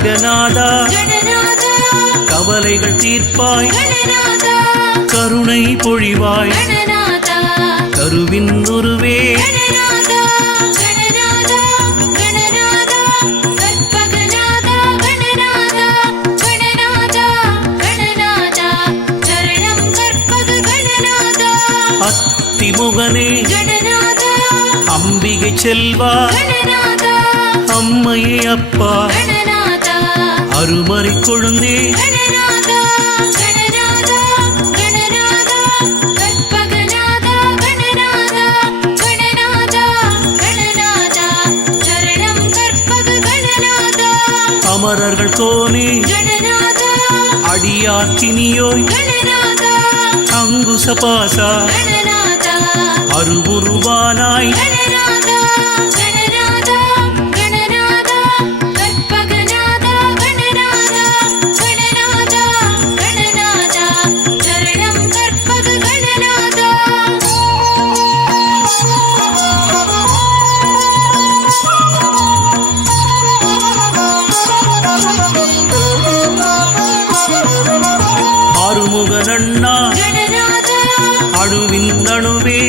கற்பகநாதா கவலைகள் தீர்ப்பாய் கருணை பொழிவாய் கருவின் உருவே அத்திமுகனே அம்பிகை செல்வா அம்மையே அப்பா அருமறை கொழுந்தே அமரர்கள் தோனே அடியாக்கினியோய் அங்குச பாசா அருவுருவானாய் ஆறுமுகனண்ணா அணுவின் அணுவே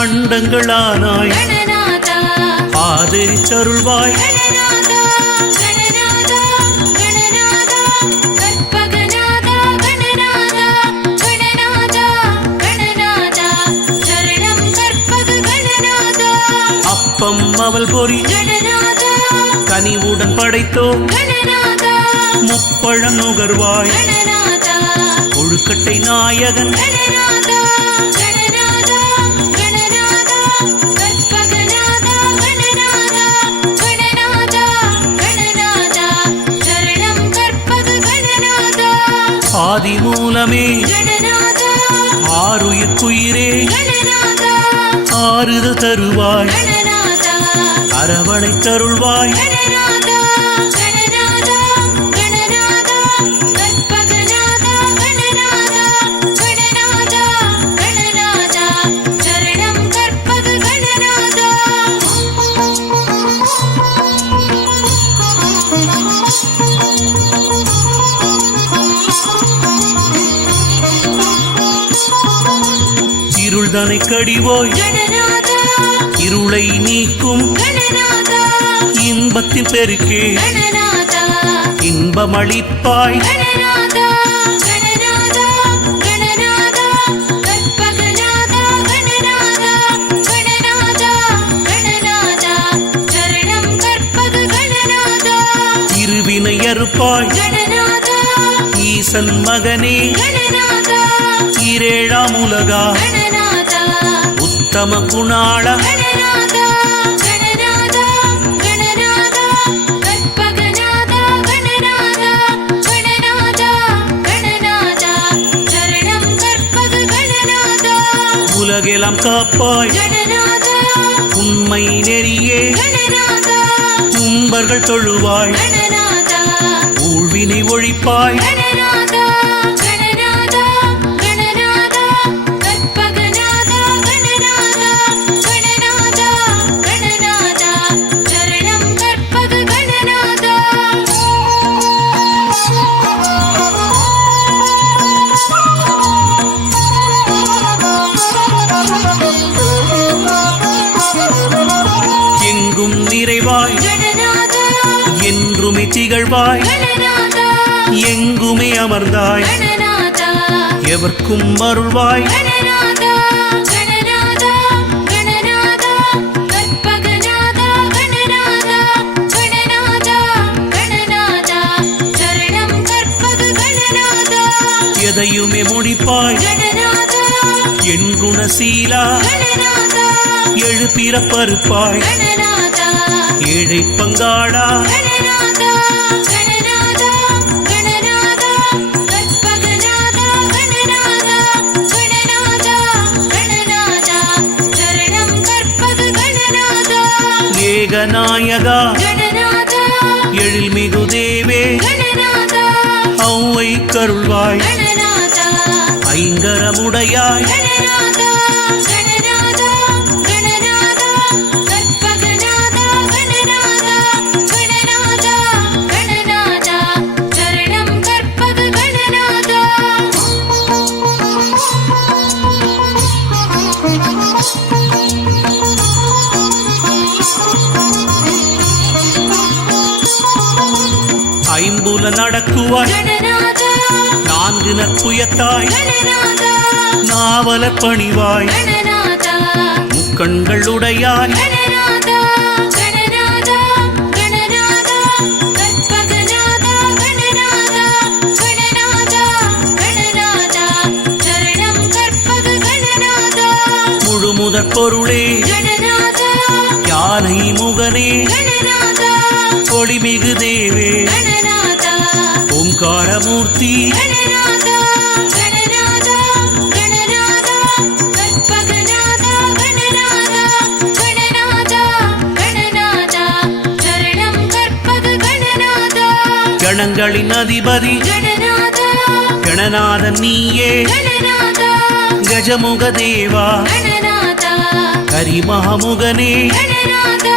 அண்டங்களானாய் ஆதரிச்சருள்வாய் அப்பம் அவள் பொறி கனிவுடன் படைத்தோம் முப்பழம் நுகர்வாய் கொழுக்கட்டை நாயகன் ஆதிமூலமே ஆறுயிர்க்குயிரே ஆறுது தருவாய் அரவணை தருள்வாய் இருள்தனை கடிவோய் இருளை நீக்கும் இன்பத்தின் பெருக்கே இன்பமளிப்பாய் இருவினை அறுப்பாய் ஈசன் மகனே ஈரேழாம் உலகா உத்தம குணாள உலகெல்லாம் காப்பாய் உண்மை நெறியே உம்பர்கள் தொழுவாய் ஊழ்வினை ஒழிப்பாய் எங்கும் நிறைவாய் என்றுமே திகழ்வாய் எங்குமே அமர்ந்தாய் எவர்க்கும் அருள்வாய் எதையுமே முடிப்பாய் என் குணசீலா எழுப்பிறப்பறுப்பாய் ஏழை பங்காளா ஏகநாயகா எழில் மிகு தேவே ஔவை கருள்வாய் ஐங்கரமுடையாய் விளக்குவாய் கணநாதா நான்கு நற்புயத்தாய் கணநாதா நாவலர் பணிவாய் கணநாதா முக்கண்கள் உடையாய் கணநாதா கணநாதா கணநாதா கற்பகநாதா கணநாதா கணநாதா கணநாதா சரணம் கற்பக கணநாதா முழுமுதற் பொருளே கணநாதா யானை முகனே கணநாதா ஒளிமிகு தேவே கணநாதா ஓங்காரமூர்த்தி கணநாதா கணநாதா கணநாதா கற்பகநாதா கணநாதா கணநாதா கணநாதா சரணம் கற்பக கணநாதா கணங்களின் அதிபதி கணநாதா கணநாதன் நீயே கணநாதா கஜமுக தேவா கணநாதா கரிமமுகனே கணநாதா